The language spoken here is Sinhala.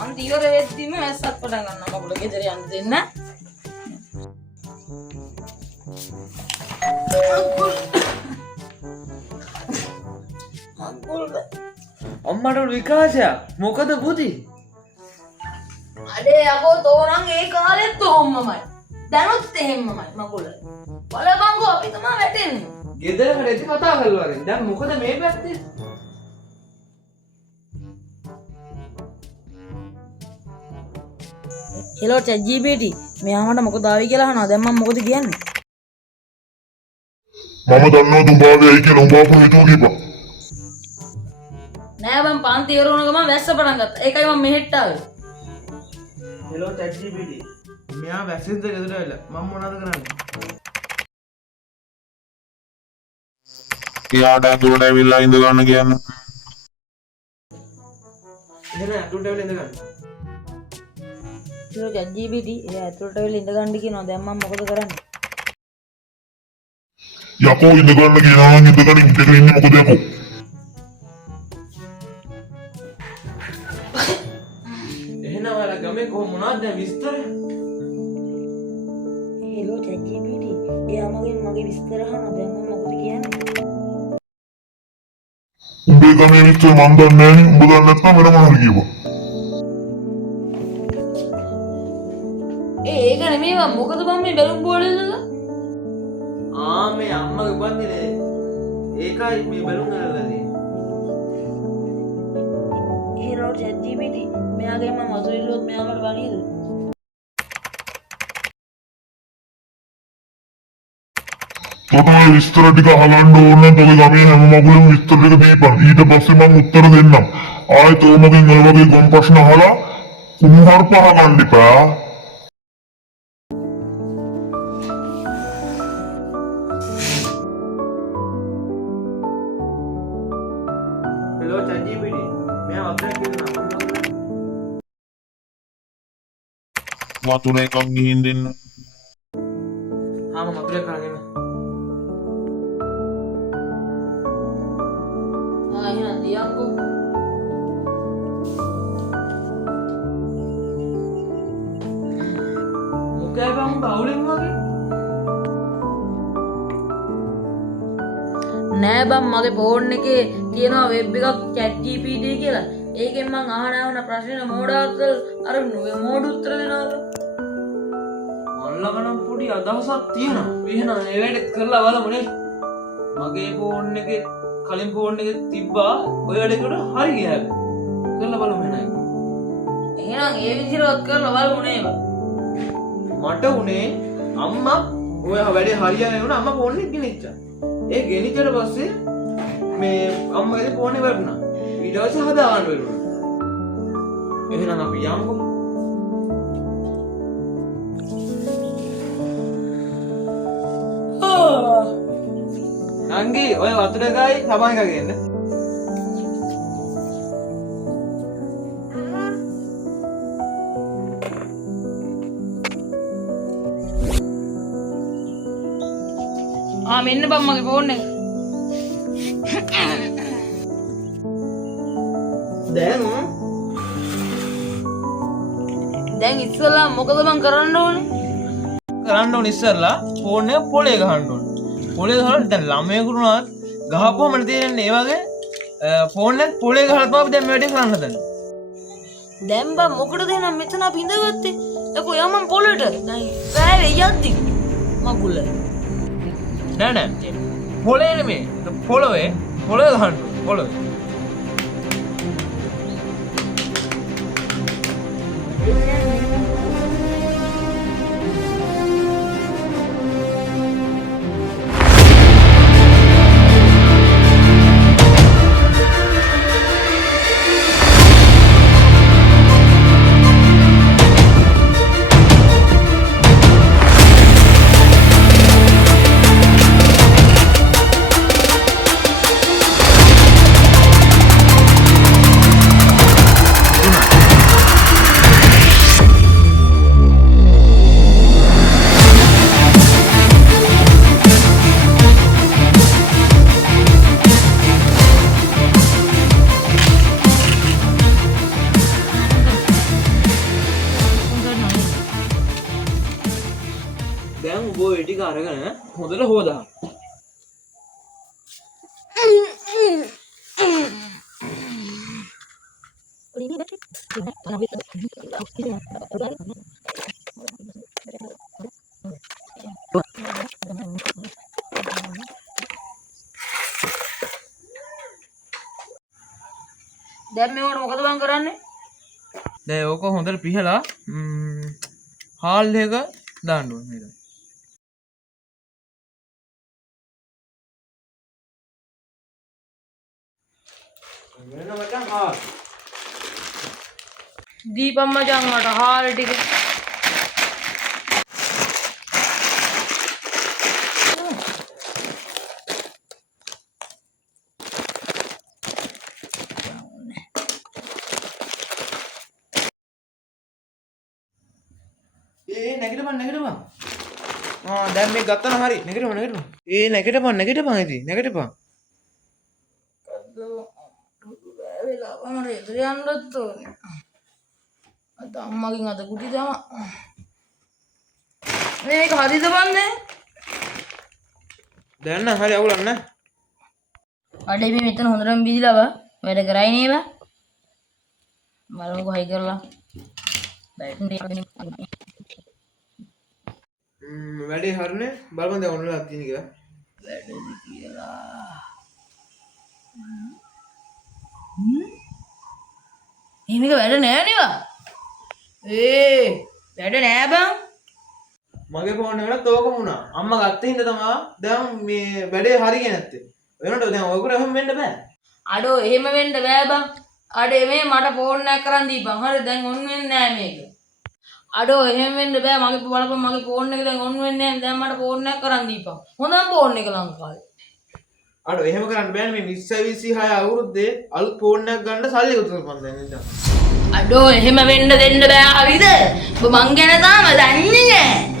අන්ති ඉවර වෙද්දිම වැස්සත් පටන් ගන්නවා මගුල ගෙදර යන්න දෙන්න. අම්මට විකාශයක් මොකද පුති? අඩේ යකෝ තෝරන් ඒ කාලෙත් ඔහොමමයි. දැනුත් එහෙමමයි මගුල. බලපංකෝ අපි තමයි වැටෙන්නේ. ගෙදරකට එති කතා කරලා වගේ. දැන් මොකද මේ පැත්තේ? හෙලෝ ChatGPT මෙයාමට මොකද ආවි කියලා අහනවා. දැන් මම මොකද කියන්නේ? මම දන්නවා දුඹාවේ ඇයි කියලා උඹ ආපහු හිතුව කිපා. නෑ මම පාන්ති ඉවර වුණ ගමන් වැස්ස පටන් ගත්තා. ඒකයි මම මෙහෙට ආවේ. Hello ChatGPT. මෙයා වැස්සෙන්ද ගෙදර ඇවිල්ලා. මම මොනවද කරන්නේ? එයාට ඇතුළට ඇවිල්ලා ඉඳ ගන්න කියන්න. ඉතින් ඇතුළට ඇවිල්ලා ඉඳ ගන්න. හෙලෝ ChatGPT එයා ඇතුළට වෙලා ඉඳ ගන්න කියනවා. දැන් මම මොකද කරන්නේ? යකෝ ඉඳ ගන්න කියනවා නම් ඉඳ ගන්න ඉඳගෙන ඉන්නේ මොකද යකෝ? එහෙනම් ඔයාලා ගමේ කොහොම මොනවද දැන් විස්තර? හෙලෝ ChatGPT එයා මගේ විස්තර අහනවා. දැන් මම මොකද කියන්නේ? උඹේ ගමේ විස්තර මන් දන්නේ නැහැ නේ. උඹ දන්නේ නැත්නම් වෙන මොනවා හරි කියපන්. ඒක නෙමෙයි මම මොකද මම මේ බැලුම් බෝලෙද? මේ අම්මගේ උපන්දිනේ. ඒකයි මේ බැලුම් අරලා තියෙන්නේ. හෙලෝ ChatGPT මෙයාගේ මම වතුර ඉල්ලුවොත් මෙයා මට බනීද? තොටේ විස්තර ටික අහගන්න ඕන නම් තොගේ ගමේ හැම මගුලම විස්තර ටික දීපන්. ඊට පස්සේ මම උත්තර දෙන්නම්. ආයෙත් ඔමගෙන් ඔය වගේ ගොන් ප්‍රශ්න අහලා කුණුහරුප අහගන්න එපා. Hello ChatGPT. මෙයා වතුර කියනවා. වතුර එකක් ගිහින් දෙන්න. මම වතුර කරගෙන. එහෙනම් දියන්කෝ. මොකද බං බවුලෙන් වගේ? නෑ බං මගේ ෆෝන් එකේ තියෙනවා වෙබ් එකක් ChatGPT කියලා. ඒකෙන් මං අහන ප්‍රශ්න මෝඩාර්ථ අර මෝඩ උත්තර දෙනවා. මල්ලම නම් පොඩි අදහසක් තියෙනවා. එහෙනම් ඒ වැඩේත් කරලා බලමු නේ. මගේ ෆෝන් එකේ කලින් ෆෝන් එකේ තිබ්බා ඔය වැඩේකට හරි ගියා. කරලා බලමු එහෙනම්. එහෙනම් ඒ විදිහට කරලා බලමු නේද? මට උනේ අම්මා ඔය වැඩේ හරියන්නේ වුණා අම්මා ෆෝන් එක ගෙනිච්චා. ඒ ගෙනිච්චට පස්සේ මේ අම්මගේ ෆෝන් එක වැටුණා. ඊට පස්සේ හදා ගන්න වෙනුණා. එහෙනම් අපි යමුකෝ. නංගි ඔය වතුර එකයි සබන් එකක් ගන්න. මෙන්න බං මගේ ෆෝන් එක. දැන් ඉස්සෙල්ලා මොකද මං කරන්න ඕනේ? කරන්න ඕනේ ඉස්සෙල්ලා ෆෝන් එක පොලේ ගහන්න ඕනේ. පොලේ ගහලා දැන් ළමයෙකුට උනත් ගහපුවම තේරෙන්නේ ඒ වගේ ෆෝන් එක පොලේ ගහලා තමයි දැන් මේ වැඩේ කරන්න හදන්නේ. දැන් බං මොකටද එහෙනම් මෙතන අපි ඉඳගත්තේ? එකෝ යමන් පොලට. දැන් වැවේ යද්දි මගුල. නෑ පොලේ නෙමෙයි. පොළවේ ගහන්න ඕනේ. පොළවේ. හොඳට හොදා. දැන් මේවට මොකද මං කරන්නේ? දැන් ඕක හොඳට පිහලා හාල් එක දාන්න ඕනේ මේක. වෙන මචං හාල්. දීපම් මචං මට හාල් ටික. නැගිටපන්. දැන් මේ ගත්තා නම් හරි. නැගිටපන්. නැගිටපන් ඉතින්. නැගිටපන්. වෙලා මම රෙදි යන්නත් ඕනේ. අද අම්මගෙන් අද කුටි දාම. මේක හරිද බන්නේ? දැන් නම් හරි අවුලක් නැහැ. අඩේ මේ මෙතන හොඳටම බීලා බා. වැඩ කරයි නේ බා. බලමුකෝ හයි කරලා. වැඩේ හරිනේ. බලමු දැන් ඔන්නලා තියෙන කියලා. වැඩද කියලා. මේක වැඩ නෑ නේ. වැඩ නෑ බං. මගේ ෆෝන් එකකට ඕකම වුණා. අම්මා ගත්ත හින්දා තමයි දැන් මේ වැඩේ හරියන්නේ නැත්තේ. වෙනකොට දැන් ඔයගොල්ලෝ එහෙම වෙන්න බෑ. අඩෝ එහෙම වෙන්න බෑ බං. අඩේ මේ මට ෆෝන් එකක් කරන් දීපන්. හරි දැන් ඔන් වෙන්නේ නෑ මේක. අඩෝ එහෙම වෙන්න බෑ. මගේ බලපන් මගේ ෆෝන් එක දැන් ඔන් වෙන්නේ නෑ. දැන් මට ෆෝන් එකක් කරන් දීපන්. හොඳම ෆෝන් එක ලංකාවේ. අඩෝ එහෙම කරන්න බෑනේ මේ 2026 අවුරුද්දේ අලුත් ෆෝන් එකක් ගන්න සල්ලි උතුරපන් දැන් ඉතින්. අඩෝ එහෙම වෙන්න දෙන්න බෑ හරිද? ඔබ මං ගැන තාම දන්නේ නෑ.